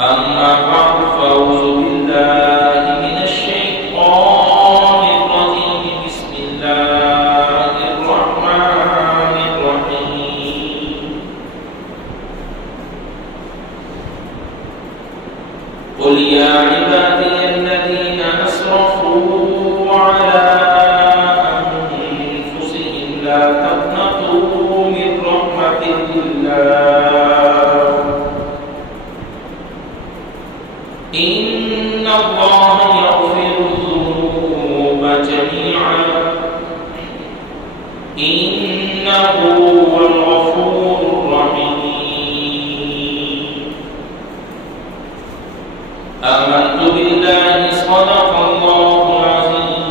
أما بعد فأعوذ بالله من الشيطان الرجيم بسم الله الرحمن الرحيم قل يا عبادي الذين أسرفوا على أنفسهم لا تقنطوا من رحمة الله إن الله يغفر الذنوب جميعا إنه هو الغفور الرحيم آمنت بالله صدق الله العظيم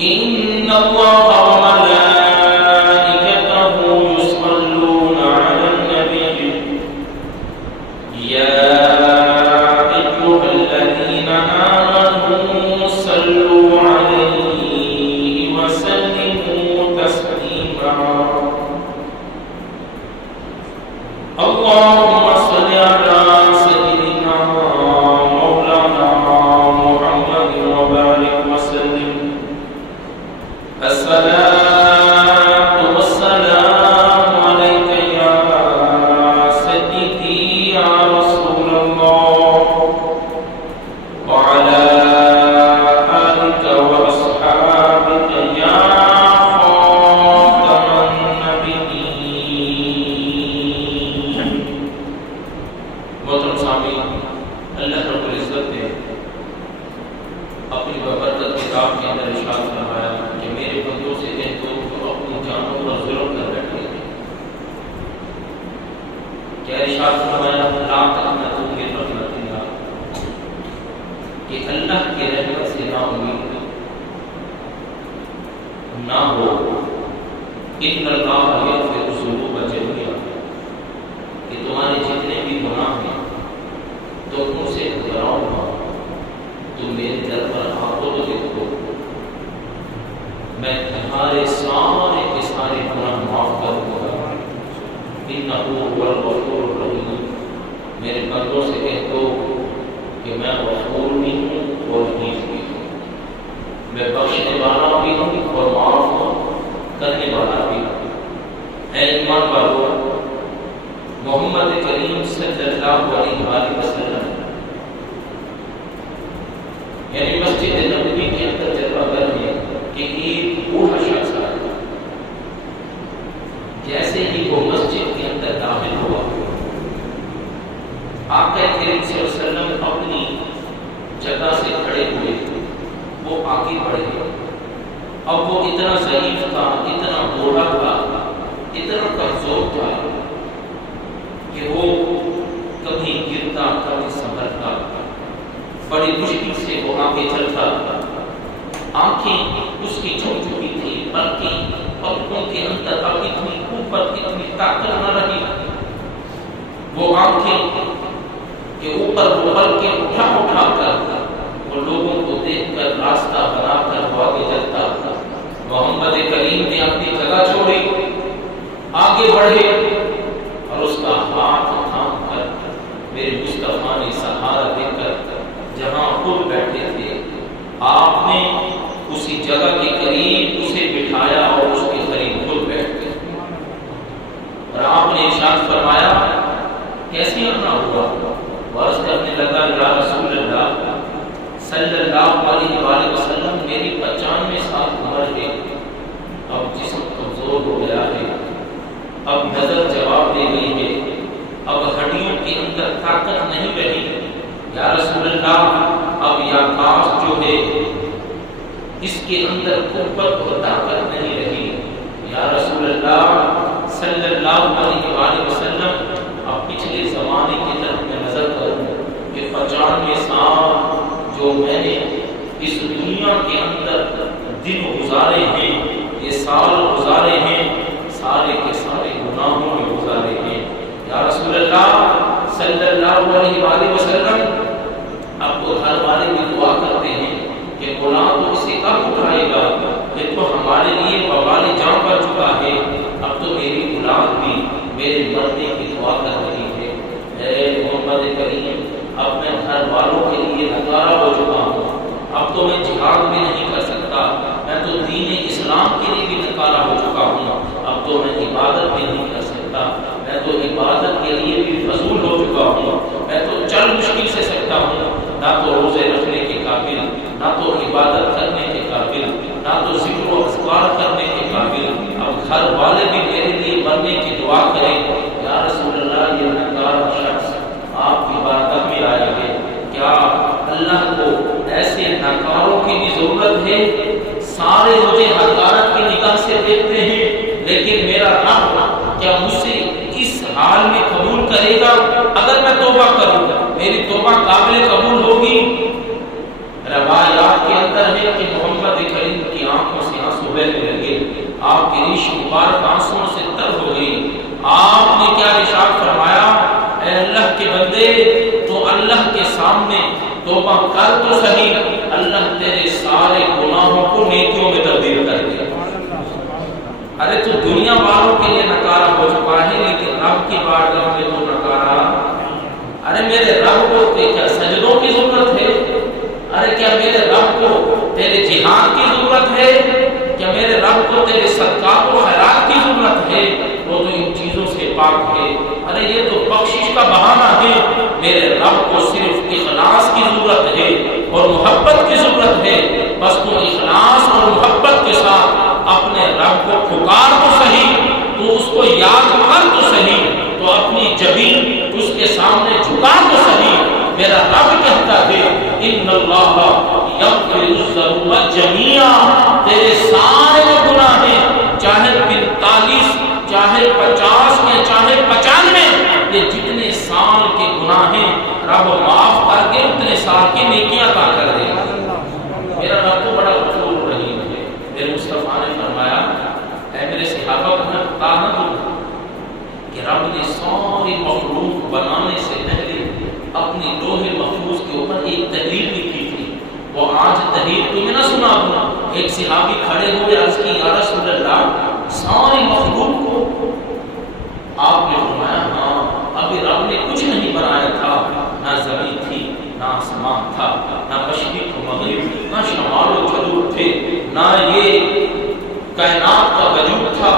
إن الله وملائكته يصلون على النبي يا أيها الذين آمنوا صلوا عليه وسلموا تسليما اللهم صل على سيدنا مولانا محمد وبارك وسلم الصلاة والسلام عليك يا سيدي يا رسول الله وعلى آلك وأصحابك يا خاتم النبيين محترم سامعین، اللہ رب العزت نے اپنی بابرکت کتاب کے اندر ارشاد فرمایا کہ میرے بندوں سے کہہ دو جو اپنی جانوں پر ظلم کر بیٹھے ہیں۔ کیا ارشاد فرمایا؟ لا تقنطوا من رحمت اللہ، کہ اللہ کی رحمت سے نا امید نہ ہو۔ ان اللہ یغفر الذنوب جميعا، کہ تمہارے جتنے بھی گناہ ہیں تو ان سے ڈراؤ نہ، تم میرے در پر آؤ تو دیکھو، میں تمہارے سارے کے سارے گناہ معاف کر دوں گا۔ انہ هو الغفور الرحیم، میرے بندوں سے کہہ دو کہ میں غفور بھی ہوں اور رحیم بھی ہوں، میں بخشنے والا بھی ہوں اور معاف کرنے والا بھی ہوں۔ اے ایمان والو، محمد کریم صلی اللہ علیہ وآلہ وسلم یعنی مسجد نبوی کے اندر جلوہ گر ہے کہ ایک بوڑھا شخص آیا، جیسے ہی وہ مسجد کے اندر داخل ہوا، آقا کریم صلی اللہ علیہ وسلم اپنی جگہ سے کھڑے ہوئے، وہ آگے بڑھ گئے۔ اب وہ اتنا ضعیف تھا، اتنا بوڑھا تھا، اتنا کمزور تھا کہ وہ کبھی گرتا کبھی سنبھلتا، بڑی مشکل سے وہ آگے چلتا۔ آنکھیں اس کی جھک چکی تھی، بلکہ پلکوں کے اندر اب اتنی اوپر اتنی طاقت نہ رہی۔ وہ آنکھیں کے اوپر وہ پلکیں اٹھا اٹھا کر وہ لوگوں کو دیکھ کر راستہ بنا کر وہ آگے چلتا۔ محمد کریم نے اپنی جگہ چھوڑی، آگے بڑھے اور اس کا ہاتھ تھام کر میرے مصطفیٰ نے سہارا دے کر جہاں خود بیٹھے تھے آپ نے اسی جگہ کے قریب اسے بٹھایا اور اس کے قریب خود بیٹھ گئے، اور آپ نے ارشاد فرمایا کیسے اپنا ہوا؟ عرض کرنے لگا یا رسول اللہ صلی اللہ علیہ وآلہ وسلم، میری 95 سال عمر ہے، اب جسم کمزور ہو گیا ہے، اب نظر جواب دے گئی ہے، اب ہڈیوں کے اندر طاقت نہیں رہی، یا رسول اللہ اب یادداشت جو ہے اس کے اندر قوت اور طاقت نہیں رہی، یا رسول اللہ صلی اللہ علیہ وآلہ وسلم اب پچھلے زمانے کی طرف میں نظر کروں کہ 95 سال جو میں نے اس دنیا کے اندر دن گزارے ہیں، یہ سال گزارے ہیں، سارے کے سارے گناہوں میں گزارے ہیں، یا رسول اللہ صلی اللہ علیہ وآلہ وسلم اب تو ہر والے بھی دعا کرتے ہیں کہ گناہ تو اسے کب اٹھائے گا، یہ تو ہمارے لیے وبال جان پر چکا ہے، اب تو میری اولاد بھی میرے بڑھنے کی دعا کر رہی ہے، اے محمد کریم اب میں گھر والوں کے لیے نکارہ ہو چکا ہوں، اب تو میں جہاد بھی نہیں کر سکتا، میں تو دین اسلام کے لیے بھی نکارہ ہو چکا ہوں، اب تو میں عبادت بھی نہیں کر سکتا، میں تو عبادت کے لیے بھی فضول ہو چکا ہوں، میں تو چل مشکل سے سکتا ہوں، نہ تو روزے رکھنے کے قابل، نہ تو عبادت کرنے کے قابل، نہ تو ذکر و اذکار کرنے کے قابل، اب گھر والے بھی میرے لیے بننے کی دعا کریں۔ یا رسول اللہ یہ نکارہ شخص آپ کی بارگاہ میں آئے گے، کیا اللہ کو ایسے نکاروں کی بھی ضرورت ہے؟ سارے مجھے حقارت کی نگاہ سے دیکھتے ہیں، لیکن میرا رب کیا مجھ سے اس حال میں قبول کرے گا؟ اگر میں توبہ کروں میری توبہ قابل قبول ہوگی؟ روایات کے اندر ہے کہ محمد کریم کی آنکھوں سے آنسو بہنے لگے، آپ کی ریش مبارک آنسوؤں سے تر ہو گئی۔ آپ نے کیا ارشاد فرمایا؟ اے اللہ کے بندے تو اللہ کے سامنے توبہ کر تو صحیح، اللہ تیرے سارے گناہوں کو نیکیوں میں تبدیل کر دے۔ ارے تو دنیا والوں کے لیے نکارہ ہو چکا ہے، لیکن رب کی بارگاہ میں تو نکارہ۔ ارے میرے رب کو کیا سجدوں کی ضرورت ہے؟ ارے کیا میرے رب کو تیرے جہاد کی ضرورت ہے؟ کیا میرے رب کو تیرے صدقات و خیرات کی ضرورت ہے؟ وہ تو ان چیزوں سے پاک ہے۔ ارے یہ تو بخشش کا بہانہ ہے، میرے رب کو صرف اخلاص کی ضرورت ہے اور محبت کی ضرورت ہے، بس تو اخلاص اور محبت کے ساتھ اپنے رب کو پکار تو صحیح، تو اس کو یاد کر تو صحیح، تو اپنی جبین اس کے سامنے جھکا تو صحیح۔ میرا رب کہتا ہے ان اللہ یغفر الذنوب جميعا، تیرے سارے گناہ ہیں، چاہے 45 چاہے 50 یا چاہے 95، یہ جتنے سال کے گناہ ہیں رب معاف کر کے اتنے سال کی نیکیاں عطا کر دے گا۔ میرا رب تو بڑا غفور رحیم ہے۔ میرے مصطفیٰ نے فرمایا، اے میرے صحابہ کو میں بتا نہ دوں کہ رب نے ساری مخلوق بنانے سے پہلے اپنی لوح محفوظ کے اوپر ایک تحریر لکھی تھی، وہ آج تحریر تمہیں نہ سنا دوں۔ ایک صحابی کھڑے ہوئے عرض کی، یا رسول اللہ ساری مخلوق کو آپ نے فرمایا ہاں، ابھی رب نے کچھ نہیں بنایا تھا، نہ زمین تھی، نہ آسمان تھا، نہ مشرق و مغرب، نہ شمال و جنوب تھے، نہ یہ کائنات کا وجود تھا،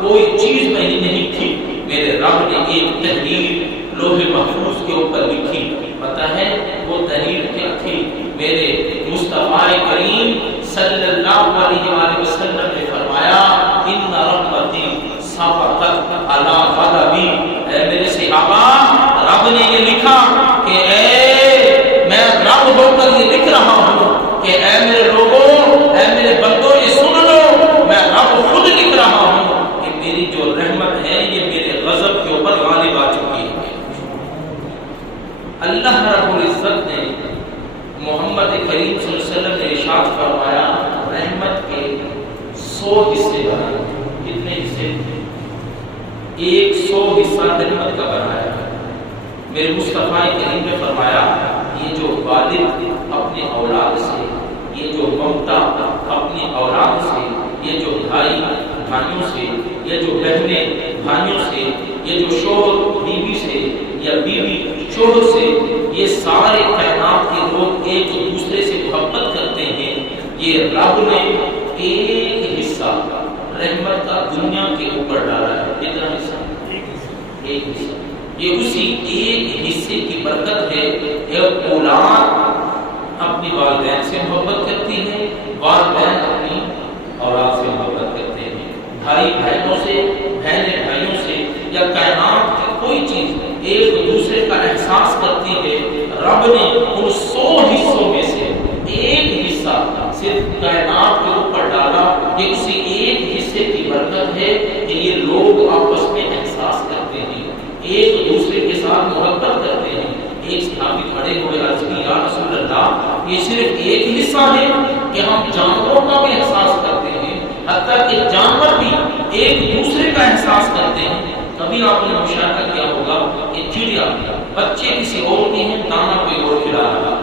کوئی چیز نہیں تھی۔ میرے رب نے ایک تحریر لوح محفوظ کے اوپر لکھی، پتہ ہے وہ تحریر کیا تھی؟ میرے مصطفیٰ کریم صلی اللہ علیہ وآلہ وسلم نے فرمایا ان رحمتی سبقت علی غضبی۔ اے میرے صحابہ، رب نے یہ لکھا کہ اے میں رب ہو کر یہ لکھ رہا ہوں کہ اے میرے لوگوں، اے میرے بندوں یہ سن لو، میں رب خود لکھ رہا ہوں کہ میری جو رحمت ہے یہ میرے غضب کے اوپر غالب آ چکی ہے۔ اللہ رب العزت نے محمد کریم صلی اللہ علیہ وسلم نے ارشاد فرمایا رحمت کے 100 حصے بنائے۔ کتنے حصے؟ 100 حصہ رحمت کا بنایا۔ میرے مصطفیٰ کریم نے فرمایا یہ جو والد اپنے اولاد سے، یہ جو ممتا اپنی اولاد سے، یہ جو بھائی بھائیوں سے، یہ جو بہنیں بھائیوں سے، یہ جو شوہر بیوی سے یا بیوی شوہر سے، یہ سارے کائنات کے لوگ ایک دوسرے سے محبت کرتے ہیں، یہ رب نے ایک حصہ رحمت کا دنیا کے اوپر ڈالا ہے۔ کتنا حصہ؟ ایک حصہ۔ یہ اسی ایک حصے کی برکت ہے۔ ایک اولاد اپنی والدین سے محبت کرتی ہے، والدین اپنی اولاد سے محبت کرتے ہیں، بھائی بہنوں سے، بہنیں بھائیوں سے، یا کائنات کی کوئی چیز ایک دوسرے کا احساس کرتی ہے۔ رب نے ان 100 حصوں میں سے ایک حصہ صرف کائنات کے اوپر ڈالا۔ یہ اسی ایک حصے کی برکت ہے کہ یہ لوگ آپس میں احساس کرتے ہیں، ایک دوسرے کے ساتھ محبت کرتے ہیں۔ ایک صحابی کھڑے ہوئے عرض کی، یا رسول اللہ یہ صرف ایک حصہ ہے کہ ہم جانوروں کا بھی احساس کرتے ہیں، حتیٰ کہ جانور بھی ایک دوسرے کا احساس کرتے ہیں۔ کبھی آپ نے مشاہدہ کیا ہوگا کہ چڑیا بچے کسی اور کے ہیں، دانا کوئی اور کھلا رہا،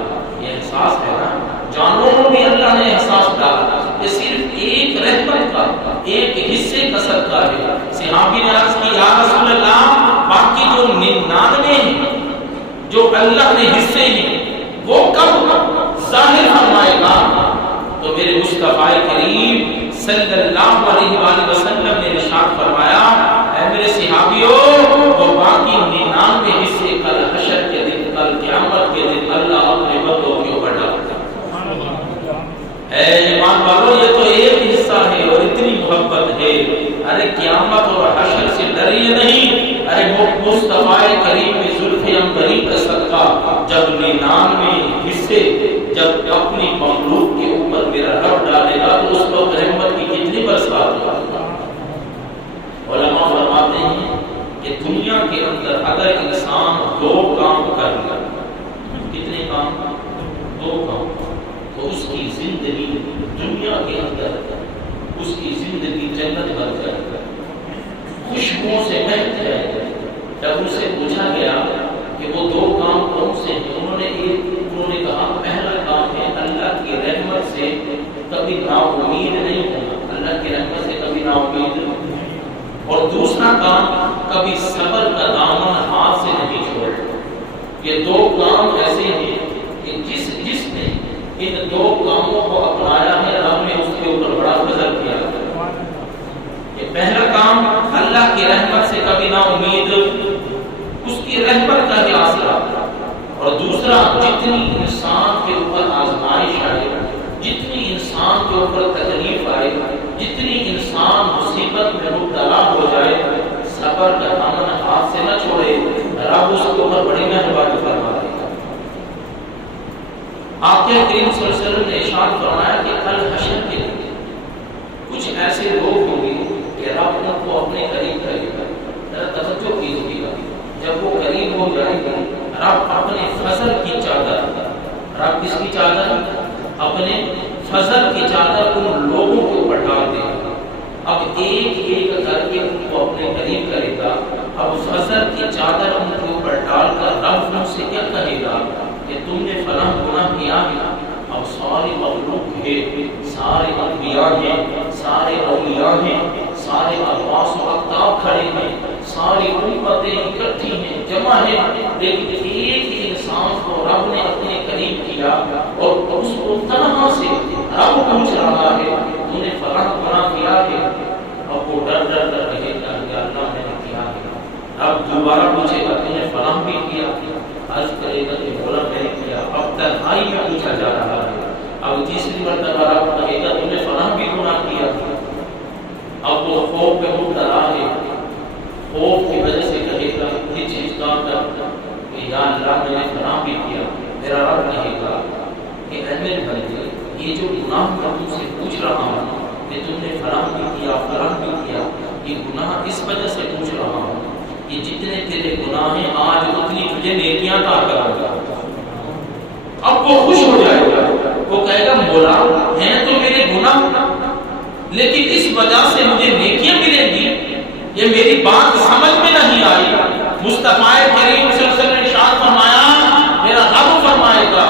یہ احساس ہے نا۔ جانوروں بھی اللہ نے احساس ڈالا، یہ صرف ایک رحمت کا ایک حصے کا صدقہ ہے۔ صحابی نے عرض کی، یا رسول اللہ اللہ نے حصے ہیں وہ کب ظاہر فرمائے گا؟ تو میرے مصطفیٰ کریم صلی اللہ علیہ وآلہ وسلم نے ارشاد فرمایا، اے میرے صحابیوں، وہ باقی 99 حصے کل حشر کے دن، کل قیامت کے دن اللہ اپنے بندوں کے اوپر ڈالے گا۔ اے ایمان والو، یہ تو ایک حصہ ہے اور اتنی محبت ہے۔ ارے قیامت اور حشر سے ڈریے نہیں، ارے مصطفیٰ کریم کی زلف عنبری کا صدقہ جب 99 حصے جب اپنی مخلوق کے اوپر میرا رب ڈالے گا تو اس وقت رحمت کی کتنی برسات ہوگی۔ علماء فرماتے ہیں کہ دنیا کے اندر اگر انسان 2 کام کر لیا، کتنے کام؟ 2 کام، تو اس کی زندگی دنیا کے اندر اس کی زندگی جنت بن جائے گا، خوشبوؤں سے مہک جائے گا۔ جب ان سے پوچھا گیا کہ وہ 2 کام کون سے ہیں، انہوں نے کہا پہلا کام ہے اللہ کی رحمت سے کبھی نا امید نہیں ہونا، اللہ کی رحمت سے کبھی نا امید نہیں ہونا، اور دوسرا کام کبھی صبر کا دامن ہاتھ سے نہیں چھوڑنا۔ یہ 2 کام ایسے ہیں کہ جس نے ان 2 کاموں کو اپنایا ہے رب نے اس کے اوپر بڑا فضل کیا۔ یہ پہلا کام اللہ کی رحمت سے کبھی نا امید، اس کی رحمت کا ہی آسرا، اور دوسرا جتنی انسان کے اوپر آزمائش آئے، جتنی انسان کے اوپر تکلیف آئے، جتنی انسان مصیبت میں مبتلا ہو جائے، صبر کا دامن ہاتھ سے نہ چھوڑے، رب اس کے اوپر بڑی مہربانی فرما دے گا۔ آقا کریم صلی اللہ علیہ وسلم نے ارشاد فرمایا کہ کل حشر کے دن کچھ ایسے لوگ ہوں گے کہ رب ان کو اپنے قریب کرے گا۔ ذرا توجہ کیجیے گا، جب وہ قریب ہو جائے گا رب اپنے فضل کی چادر، رب کس کی چادر؟ اپنے فضل کی چادر ان لوگوں کے اوپر ڈال دے گا۔ اب ایک ایک کر کے ان کو اپنے قریب کرے گا۔ اب فضل کی چادر ان کے اوپر ڈال کر رب ان سے کیا کہے گا کہ تم نے فلاں گناہ کیا ہے۔ اب ساری مخلوق ہے، سارے انبیاء ہیں، سارے اولیاء ہیں، سارے ارواح و اقطاب کھڑے ہیں، ساری امتیں اکٹھی ہیں، جمع ہیں، لیکن ایک انسان کو رب نے اپنے قریب کیا اور اس کو تنہا سے رب پوچھ رہا ہے تم نے فلاں گناہ کیا ہے۔ اب وہ ڈر ڈر کر کہے گا کہ اللہ میں نے کیا ہے۔ اب دوبارہ پوچھے گا تم نے فلاں بھی کیا، عرض کرے گا کہ مولا میں نے کیا۔ اب تنہائی میں پوچھا جا رہا ہے۔ اب تیسری مرتبہ رب کہے گا تم نے فلاں بھی گناہ کیا۔ اب وہ خوف میں مبتلا ہے، خوف کی وجہ سے کہے گا یہ چیز کام کرتا کہ یا اللہ میں نے فلاں بھی کیا۔ میرا رب کہے گا کہ اے میرے بندے، یہ جو گناہ میں تم سے پوچھ رہا ہوں کہ تم نے فلاں بھی کیا، فلاں بھی کیا، یہ گناہ اس وجہ سے پوچھ رہا ہوں کہ جتنے تیرے گناہ ہیں آج اتنی تجھے نیکیاں عطا کروں گا۔ اب وہ خوش ہو جائے گا، وہ کہے گا مولا ہیں تو میرے گناہ لیکن اس وجہ سے مجھے نیکیاں ملیں گی، یہ میری بات سمجھ میں نہیں آئی۔ مصطفیٰ کریم صلی اللہ علیہ وسلم نے ارشاد فرمایا، میرا رب فرمائے گا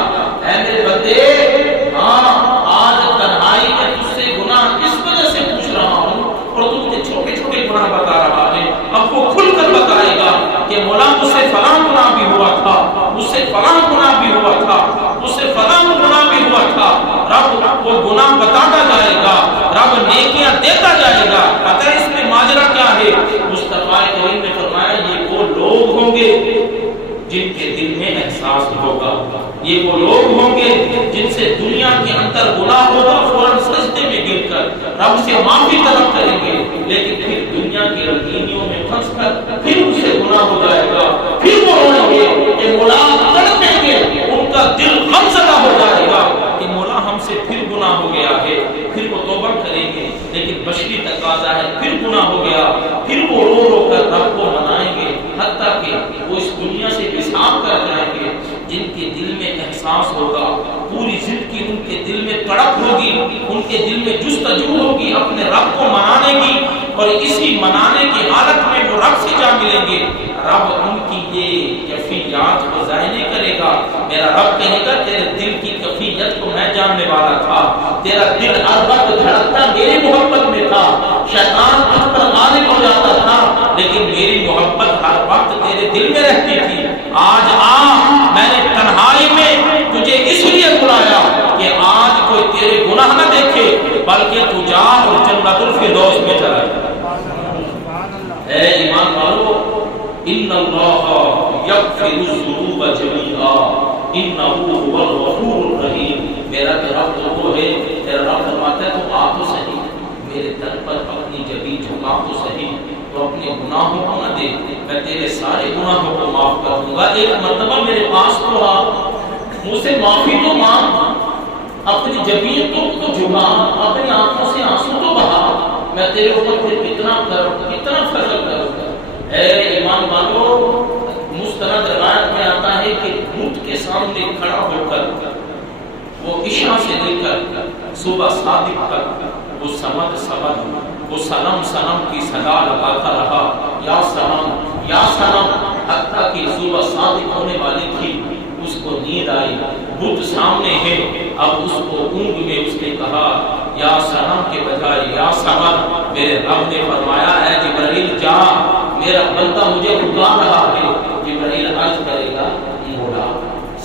اے میرے بندے، ہاں آج تنہائی میں تجھ سے گناہ اس وجہ سے پوچھ رہا ہوں اور تو مجھے چھوٹے چھوٹے گناہ بتا رہا ہے۔ اب وہ کھل کر بتائے گا کہ مولا مجھ سے فلاں گناہ بھی ہوا تھا، مجھ سے فلاں گناہ بھی ہوا تھا، مجھ سے فلاں گناہ بھی ہوا تھا۔ رب وہ گناہ بتاتا جائے گا، رب نیکیاں دیتا جائے گا۔ پتہ ہے اس میں ماجرا کیا ہے؟ مصطفیٰ کریم نے فرمایا یہ وہ لوگ ہوں گے جن کے دل میں احساس ہوگا، یہ وہ لوگ ہوں گے جن سے دنیا کے اندر گناہ ہوگا فوراً سجدے میں گر کر رب سے معافی طلب کریں گے، لیکن پھر دنیا کی رنگینیوں میں پھنس کر پھر ان سے گناہ ہو جائے گا، پھر وہ روئیں گے کہ مولا تڑپیں گے، ان کا دل غم زدہ ہو جائے گا کہ مولا ہم سے پھر گناہ ہو گیا ہے۔ پھر وہ توبہ کریں گے، لیکن بشری تقاضا ہے پھر گناہ ہو گیا، پھر وہ رو رو کر رب کو منائیں گے، حتیٰ کہ وہ اس دنیا سے وصال کر جائیں گے۔ جن کے دل میں احساس ہوگا، پوری زندگی ان کے دل میں تڑپ ہوگی، ان کے دل میں جستجو ہوگی اپنے رب کو منانے کی، اور اسی منانے کی حالت میں وہ رب سے جا ملیں گے۔ رب ان کی یہ کیفیات کو ضائع نہیں کرے گا۔ میرا رب کہے گا تیرے دل کی کیفیت کو میں جاننے والا تھا، تیرا دل ہر وقت دھڑکتا میری محبت میں تھا، شیطان تم پر غالب ہو جاتا تھا، لیکن میری محبت ہر وقت تیرے دل میں رہتی تھی۔ آج میں نے تنہائی میں تجھے اس لیے بلایا کہ آج کوئی تیرے گناہ نہ دیکھے، بلکہ تو جا اور جنت الفردوس میں چلا جا۔ اے ایمان والو، ان اللہ یغفر الذنوب جميعا انہ هو الغفور الرحیم۔ میرا تو رب تو وہ ہے، تیرا رب فرماتا ہے تو آ تو صحیح میرے در پر اپنی جبین جھکا تو صحیح، تو اپنے گناہوں کو نہ دیکھ، میں تیرے سارے گناہوں کو معاف کر دوں گا۔ ایک مرتبہ میرے پاس تو آ، مجھ سے معافی تو مانگ، اپنی جبین تو جھکا، اپنی آنکھوں سے آنسو تو بہا، میں تیرے اوپر پھر کتنا فضل کروں گا۔ اے ایمان والو، مستند روایت میں آتا ہے کہ بت کے سامنے کھڑا ہو کر وہ عشاء سے لے کر صبح صادق تک وہ سمد وہ صنم کی صدا لگاتا رہا، یا صنم، حتیٰ کہ صبح صادق ہونے والی تھی، اس کو نیند آئی، بت سامنے ہے، اب اس کو اونگ میں اس نے کہا یا صنم کے بجائے یا صمد۔ میرے رب نے فرمایا اے جبرائیل جا، میرا بندہ مجھے پکار رہا ہے۔ جبرائیل عرض کرے گا مولا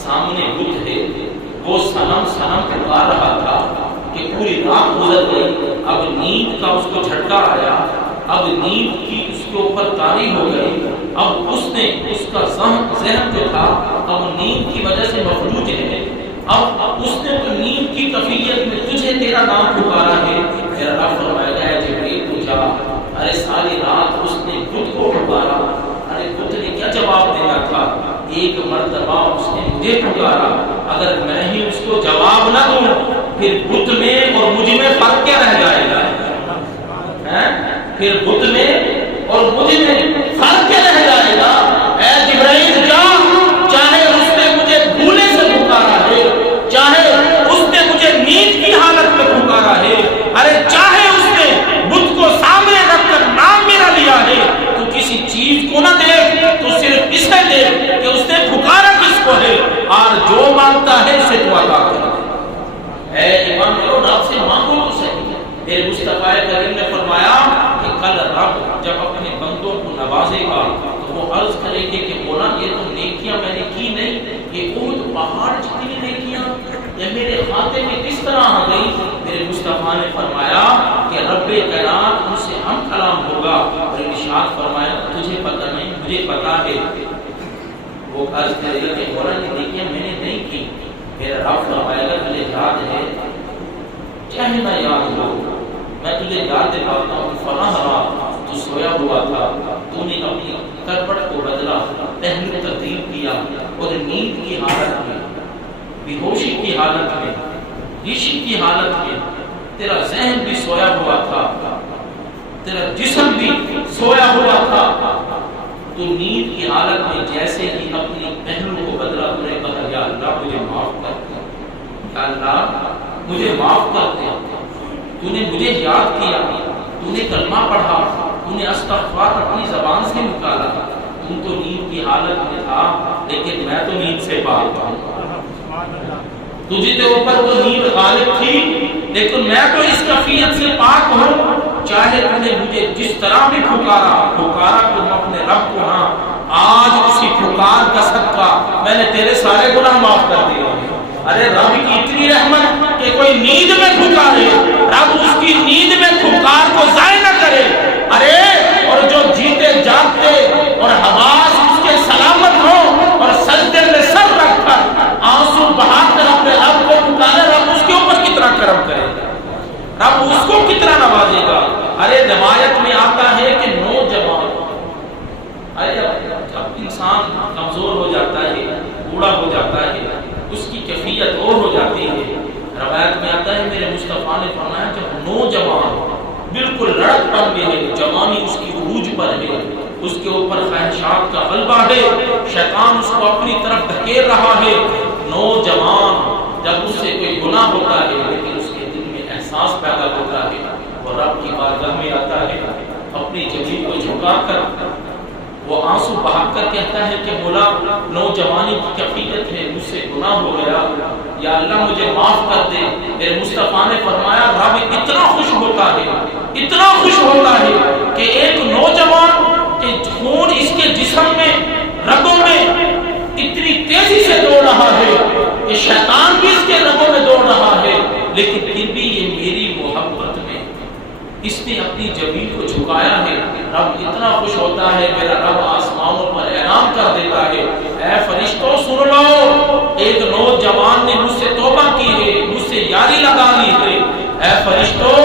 سامنے بت ہے، وہ صنم پکار رہا تھا کہ پوری رات گزر گئی، اب نیند کا اس کو جھٹکا آیا، اب نیند کی اس کے اوپر طاری ہو گئی، اب اس کا ذہن جو تھا اب نیند کی وجہ سے مفلوج ہے، اب اس نے تو نیند کی کیفیت میں تجھے تیرا نام پکارا ہے۔ میرا رب فرمائے گا جبرائیل تو جا، ارے ساری رات اس نے خود کو پکارا، ارے خود نے کیا جواب دینا تھا، ایک مرتبہ اس نے مجھے پکارا، اگر میں ہی اس کو جواب نہ دوں پھر بت میں اور مجھ میں فرق کیا رہ جائے گا؟ پھر بت میں اور مجھ میں فرق کیا رہ جائے گا؟ اے جبرائیل جا، چاہے اس نے مجھے بھولے سے پکارا ہے، چاہے اس نے مجھے نیند کی حالت میں پکارا ہے، ارے چاہے اس نے بت کو سامنے رکھ کر نام میرا لیا ہے، تو کسی چیز کو نہ دیکھ، تو صرف اسے دیکھ کہ اس نے پکارا کس کو ہے، اور جو مانگتا ہے اسے تو عطا کرے۔ اے ایمان والو، رب سے مانگو تو صحیح۔ میرے مصطفیٰ کریم نے فرمایا کہ کل رب جب اپنے بندوں کو نوازے گا تو وہ عرض کرے گے کہ مولا یہ تو نیکیاں میں نے کی نہیں، یہ احد پہاڑ جتنی نیکیاں یہ میرے کھاتے میں کس طرح آ گئی؟ میرے مصطفیٰ نے فرمایا کہ رب کائنات ان سے ہم کلام ہوگا، اور ارشاد فرمایا تجھے پتہ نہیں مجھے پتہ ہے۔ وہ عرض کرے گا کہ مولا یہ نیکیاں میں نے نہیں کی، میرا رب فرمائے گا تجھے یاد ہے؟ چاہے نہ یاد ہو، میں تجھے یاد دلاتا ہوں، فلاں رات تو سویا ہوا تھا، تو نے اپنی کربٹ کو بدلا، پہلو تبدیل کیا، اور نیند کی حالت میں، بے ہوشی کی حالت میں، ریشی کی حالت میں تیرا ذہن بھی سویا ہوا تھا، تیرا جسم بھی سویا ہوا تھا، تو نیند کی حالت میں جیسے ہی اپنی پہلو کو بدلا، تو نے کہا یا اللہ مجھے معاف کر دے، یا اللہ مجھے معاف کر دے، تو نے مجھے یاد کیا، تو نے کلمہ پڑھا، تو نے استغفار اپنی زبان سے نکالا، تم تو نیند کی حالت میں تھا لیکن میں تو نیند سے پاک ہوں، تجھے تو اوپر تو نیند غالب تھی لیکن میں تو اس کیفیت سے پاک ہوں، چاہے تم نے مجھے جس طرح بھی پکارا تم اپنے رب کو، ہاں آج اسی پکار کا صدقہ میں نے تیرے سارے گناہ معاف کر دیے۔ ارے رب کی اتنی رحمت کہ کوئی نیند میں پکارے، رب اس کی نیند میں پکار کو ضائع نہ کرے۔ ارے اور جو جیتے جاگتے اور حواس اس کے سلامت ہو اور سجدے میں سر رکھ کر آنسو بہا کر اپنے رب کو پکارے، رب اس کے اوپر کتنا کرم کرے گا، رب اس کو کتنا نوازے گا۔ ارے روایت میں آتا ہے کہ نوجوان، جب انسان کمزور ہو جاتا ہے، بوڑھا ہو جاتا ہے، اس کی کیفیت اور ہو جاتی ہے۔ روایت میں آتا ہے میرے مصطفیٰ نے فرمایا جب نوجوان بالکل لڑک پن میں ہے، جوانی اس کی عروج پر ہے، اس کے اوپر خواہشات کا غلبہ ہے، شیطان اس کو اپنی طرف دھکیل رہا ہے، نوجوان جب اس سے کوئی گناہ ہوتا ہے لیکن اس کے دل میں احساس پیدا ہوتا ہے، وہ رب کی بارگاہ میں آتا ہے، اپنی جبین کو جھکا کر وہ آنسو بہا کر کہتا ہے کہ مولا نوجوانی کی کیفیت ہے، مجھ سے گناہ ہو گیا، یا اللہ مجھے معاف کر دے۔ میرے مصطفیٰ نے فرمایا رب اتنا خوش ہوتا ہے کہ ایک نوجوان کے خون اس کے جسم میں، رگوں میں اتنی تیزی سے جھکایا ہے، رب اتنا خوش ہوتا ہے، میرا رب آسمانوں پر اعلان کر دیتا ہے، اے فرشتوں سن لو، ایک نوجوان نے مجھ سے توبہ کی ہے، مجھ سے یاری لگا لی ہے، اے فرشتوں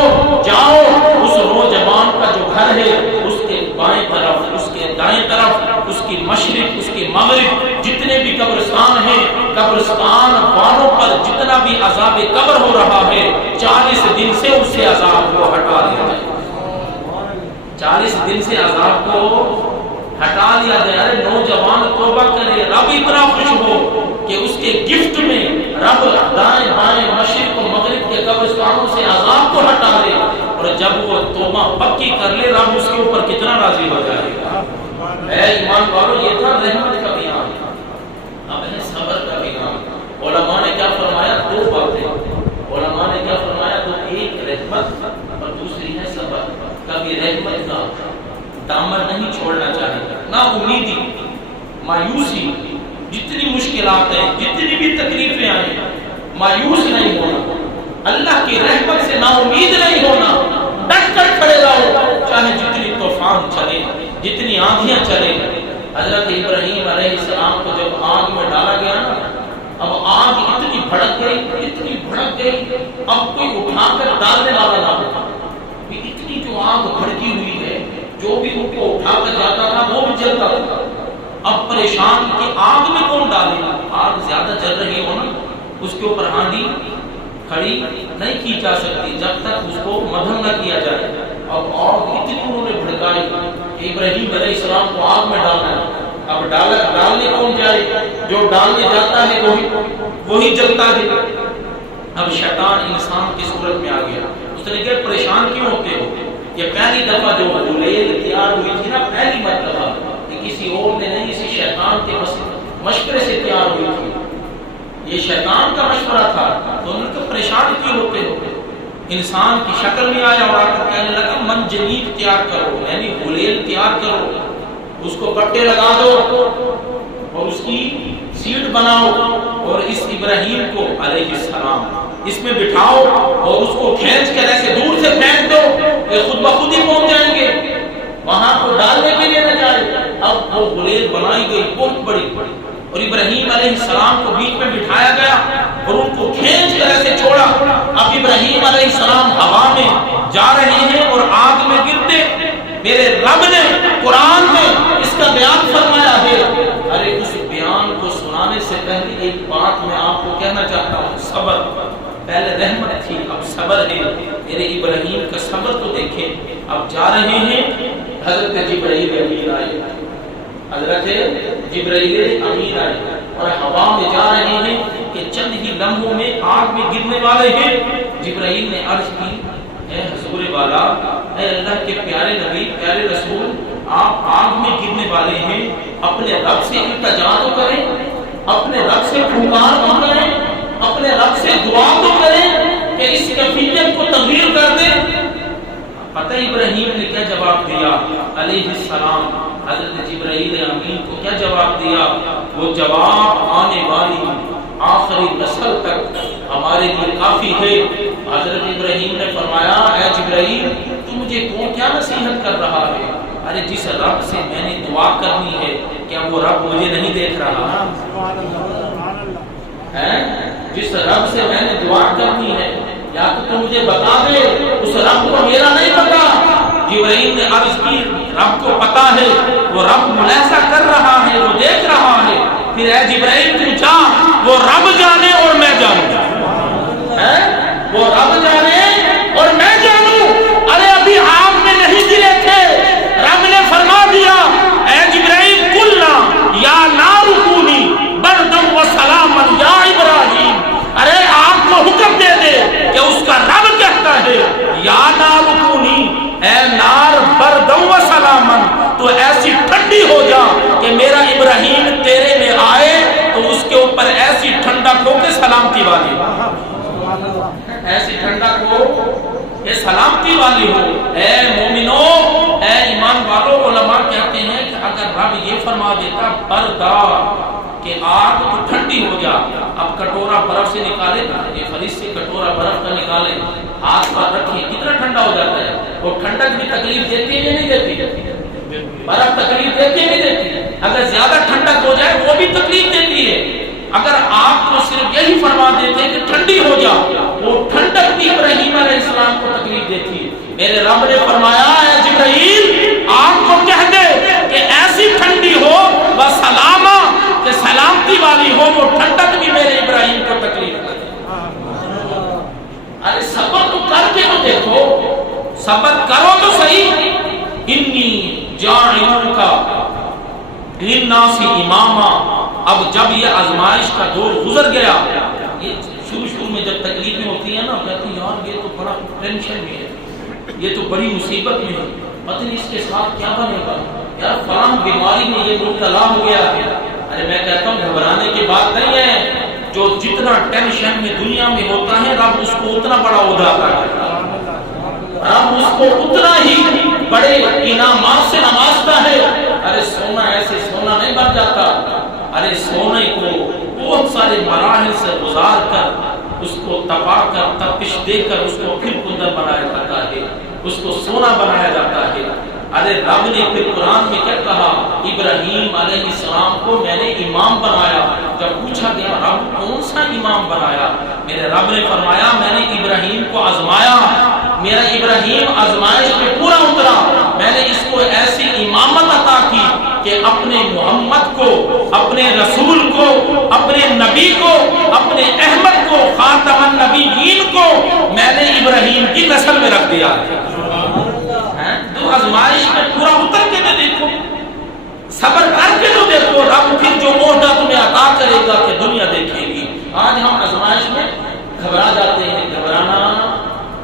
جاؤ اس نوجوان کا جو گھر ہے اس کے بائیں طرف، اس کے دائیں طرف، اس کی مشرق، اس کی مغرب، جتنے بھی قبرستان ہیں، قبرستان والوں پر جتنا بھی عذاب قبر ہو رہا ہے 40 دن سے اس سے عذاب کو ہٹا دیا جائے، 40 دن سے عذاب کو ہٹا دیا جائے۔ نوجوان توبہ کرے، رب اتنا خوش ہو کہ اس کے گفٹ میں رب دائیں بائیں مشرق و مغرب کے قبرستانوں سے عذاب کو ہٹا دے، اور جب وہ توبہ پکی کر لے رب اس کے اوپر کتنا راضی ہو جائے گا۔ اے ایمان والو، یہ تھا رحمت کا بیان، اب ہے صبر کا بیان۔ علماء نے کیا فرمایا؟ دو باتیں علماء نے کیا فرمایا؟ تو ایک رحمت اور دوسری ہے صبر۔ کبھی رحمت کا دامن نہیں چھوڑنا چاہیے، نا امیدی، مایوسی، جتنی مشکلات ہیں، جتنی بھی تکلیفیں آئیں، مایوس نہیں ہونا، اللہ کی رحمت سے نا امید نہیں ہونا، ڈٹ کر کھڑے رہو، چاہے جتنی طوفان چلے، جتنی آندھیاں چلے۔ حضرت ابراہیم علیہ السلام کو جب آگ میں ڈالا گیا نا، اب آگ اتنی بھڑک گئی، اب کوئی اٹھا کر ڈالنے والا نہ ہوتا، اتنی جو آگ بھڑکی ہوئی ہے، جو بھی ان کو اٹھا کر جاتا تھا وہ بھی جلتا تھا۔ اب پریشان کہ آگ میں کون ڈالے گا، آگ زیادہ جل رہی ہو نا، اس کے اوپر ہانڈی کھڑی نہیں کی جا سکتی جب تک اس کو مدھم نہ کیا جائے۔ اب آگ اتنی انہوں نے بھڑکائی کہ ابراہیم علیہ السلام کو آگ میں ڈالنا ہے۔ اب ڈالنے کون جائے؟ جو ڈالنے جاتا ہے وہی جلتا ہے۔ اب شیطان انسان کی صورت میں آ گیا، اس نے کہا پریشان کیوں ہوتے ہو؟ یہ پہلی دفعہ جو غلیل تیار ہوئی تھی نا، پہلی مرتبہ، یہ کسی اور نے نہیں، اسی شیطان کے مشورے سے تیار ہوئی تھی، یہ شیطان کا مشورہ تھا۔ تو انہوں نے کہا پریشان کیوں ہوتے ہو؟ انسان کی شکل میں آیا اور آ کر کہنے لگا منجنیق تیار کرو، یعنی غلیل تیار کرو، اس کو گٹے لگا دو اور اس کی سیٹ بناؤ، اور اس ابراہیم کو علیہ السلام اس میں بٹھاؤ اور اس کو کھینچ کر ایسے دور سے پھینک دو کہ خود بخود ہی پہنچ جائیں گے، وہاں کو ڈالنے کے لیے نہ جائے۔ اب وہ غلیل بنائی گئی بہت بڑی، اور ابراہیم علیہ السلام کو بیچ میں بٹھایا گیا اور ان کو کھینچ کر ایسے چھوڑا۔ اب ابراہیم علیہ السلام ہوا میں جا رہے ہیں اور آگ میں گرتے۔ میرے رب نے قرآن میں اس کا بیان فرمایا ہے۔ ارے اس بیان کو سنانے سے پہلے ایک بات میں آپ کو کہنا چاہتا ہوں، صبر۔ پہلے رحمت تھی، اب صبر ہے۔ میرے ابراہیم کا صبر تو دیکھیں، اب جا رہے ہیں، حضرت جبرائیل امین آئے، حضرت جبرائیل امین آئے اور ہوا میں جا رہے ہیں کہ چند ہی لمحوں میں آگ میں گرنے والے ہیں۔ جبرائیل نے عرض کی، اے حضور والا، اے اللہ کے پیارے نبی، پیارے رسول، آپ آگ میں گرنے والے ہیں، اپنے رب سے التجا تو کریں، اپنے رب سے پکار تو کریں، اپنے رب سے دعا تو کریں کہ اس کیفیت کو تغیر کر دیں۔ پتہ ابراہیم نے کیا جواب دیا علیہ السلام؟ حضرت جبرائیل امین کو کیا جواب دیا؟ وہ جواب آنے والی آخری نسل تک ہمارے لیے کافی ہے۔ حضرت ابراہیم نے فرمایا، اے جبرائیل، تو مجھے کیا نصیحت کر رہا ہے؟ ارے جس رب سے میں نے دعا کرنی ہے، کیا وہ رب مجھے نہیں دیکھ رہا ہے؟ جس رب سے میں نے دعا کرنی ہے، یا تو مجھے بتا دے، اس رب کو میرا نہیں پتا۔ جبرائیل نے عرض کی، رب کو پتا ہے، وہ رب ملاحظہ کر رہا ہے، وہ دیکھ رہا ہے۔ پھر اے جبرائیل تو جا، وہ رب جانے اور میں جانوں، وہ رب جانے اور میں جانوں۔ ارے ابھی آگ میں نہیں گرے تھے، رب نے فرما دیا، اے جبرائیل قلنا یا نار کونی بردا وسلاما یا ابراہیم۔ ارے آگ کو حکم دے دے کہ اس کا رب کہتا ہے، یا نار کونی، اے نار بردا وسلاما، تو ایسی ٹھنڈی ہو جا کہ میرا ابراہیم تیرے میں آئے تو اس کے اوپر ایسی ٹھنڈک ہو کہ سلامتی والی ہو، ایسی ٹھنڈک ہو کہ سلامتی والی ہو۔ اے مومنو، اے ایمان والو، علماء کہتے ہیں کہ اگر رب یہ فرما دیتا بردا، کہ آگ تو ٹھنڈی ہو جا. اب کٹورا برف سے نکالے نا, یہ فریج سے کٹورا برف کا نکالے, ہاتھ پر رکھیں, کتنا ٹھنڈا ہو جاتا ہے. وہ ٹھنڈک بھی تکلیف دیتی ہے یا نہیں دیتی؟ برف تکلیف دیتی ہے نہیں دیتی؟ اگر زیادہ ٹھنڈک ہو جائے وہ بھی تکلیف دیتی ہے. اگر آپ کو صرف یہی فرما دیتے کہ ٹھنڈی ہو جا, وہ ٹھنڈک بھی ابراہیم علیہ السلام کو تکلیف دیتی ہے. میرے رب نے فرمایا ہے جبرائیل آپ کو کہہ دے کہ ایسی ٹھنڈی ہو وسلاما, کہ سلامتی والی ہو, وہ ٹھنڈک بھی میرے ابراہیم کو تکلیف دیتی ہے. ارے صبر تو کر کے تو دیکھو, صبر کرو تو صحیح. انی جاعلک للناس اماما. اب جب یہ آزمائش کا دور گزر گیا, یہ شروع میں جب تکلیفیں ہوتی ہیں نا, کہتے ہیں یار یہ تو بڑا ٹینشن میں ہے, یہ تو بڑی مصیبت میں ہے, پتہ نہیں اس کے ساتھ کیا بنے گا, یار فلاں بیماری میں یہ مبتلا ہو گیا ہے. ارے میں کہتا ہوں گھبرانے کی بات نہیں ہے. جو جتنا ٹینشن میں دنیا میں ہوتا ہے رب اس کو اتنا بڑا عہدہ عطا کرتا ہے, رب اس کو اتنا ہی بڑے انعامات سے نوازتا ہے. ارے سونا ایسے سونا نہیں بن جاتا. ارے سونے کو بہت سارے مراحل سے گزار کر, اس کو تپا کر, تپش دے کر اس کو پھر کندر بنایا جاتا ہے, اس کو سونا بنایا جاتا ہے. ارے رب نے پھر قرآن میں کیا کہا, ابراہیم علیہ السلام کو میں نے امام بنایا. جب پوچھا گیا رب کون سا امام بنایا, میرے رب نے فرمایا میں نے ابراہیم کو آزمایا, میرا ابراہیم آزمائش میں پورا اترا, میں نے اس کو ایسی امامت عطا کی کہ اپنے محمد کو, اپنے رسول کو, اپنے نبی کو, اپنے احمد کو, خاتم النبیین کو میں نے ابراہیم کی نسل میں رکھ دیا. تو آزمائش میں پورا اتر کے تو دیکھو, صبر کر کے تو دیکھو, رب پھر جو عہدہ تمہیں عطا کرے گا کہ دنیا دیکھے گی. آج ہم آزمائش میں گھبرا جاتے ہیں, گھبرانا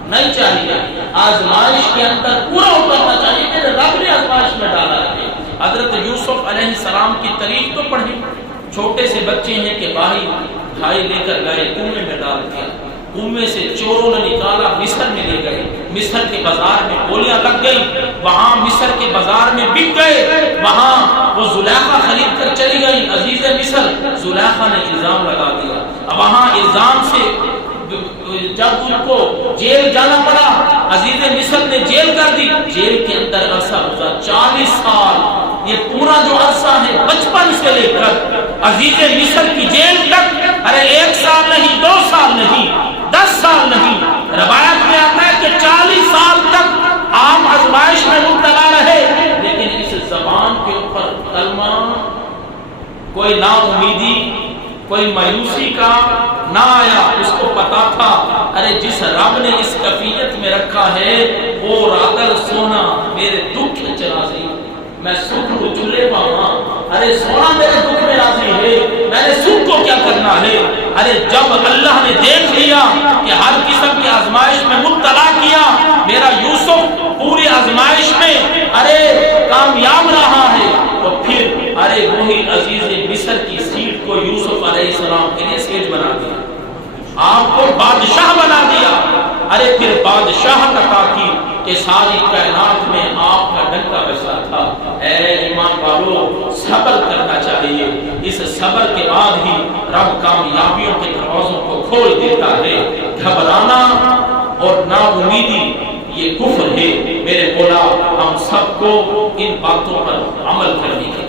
نہیں چاہیے. آزمائش کے اندر پورا اترنا چاہیے. میرے رب نے آزمائش میں ڈالا ہے. حضرت یوسف علیہ السلام کی تاریخ تو پڑھی, چھوٹے سے بچے ہیں کہ بھائی لے کر گئے, کنویں میں ڈال دیا, کنویں سے چوروں نے نکالا, مصر میں لے گئے, مصر کے بازار میں گولیاں لگ گئی, وہاں مصر کے بازار میں بک گئے, وہاں وہ زلیخا خرید کر چلی گئی. عزیز مصر, زلیخا نے الزام لگا دیا. اب وہاں الزام سے جب ان کو جیل جانا پڑا, عزیز مصر نے جیل کر دی. جیل کے اندر عرصہ گزرا 40 سال. یہ پورا جو عرصہ ہے بچپن سے لے کر عزیز مصر کی جیل تک, ارے 1 سال نہیں, 2 سال نہیں, 10 سال نہیں, روایت میں آتا ہے کہ 40 سال تک آپ آزمائش میں مبتلا رہے. لیکن اس زبان کے اوپر کلمہ, کوئی نا امیدی, کوئی مایوسی کا نہ آیا. اس کو پتا تھا ارے جس رب نے اس کفیت میں رکھا ہے وہ راگر سونا میرے دکھ چرازی, میں سکھ چولے پاواں. ارے سونا میرے دکھ میں راضی ہے, میں نے سکھ کو کیا کرنا ہے. ارے جب اللہ نے دیکھ لیا کہ ہر قسم کی آزمائش میں مبتلا کیا, میرا یوسف پوری آزمائش میں ارے کامیاب رہا ہے, تو پھر ارے وہی عزیز مصر کی سیٹ کو یوسف علیہ السلام کے لیے سیٹ بنا دیا, آپ کو بادشاہ بنا دیا. ارے پھر بادشاہ کا تاکید کہ ساری کائنات میں آپ کا ڈنکا بجتا تھا. اے ایمان والو, صبر کرنا چاہیے. اس صبر کے بعد ہی رب کامیابیوں کے دروازوں کو کھول دیتا ہے. گھبرانا اور نا امیدی یہ کفر ہے. میرے مولا ہم سب کو ان باتوں پر عمل کرنے کی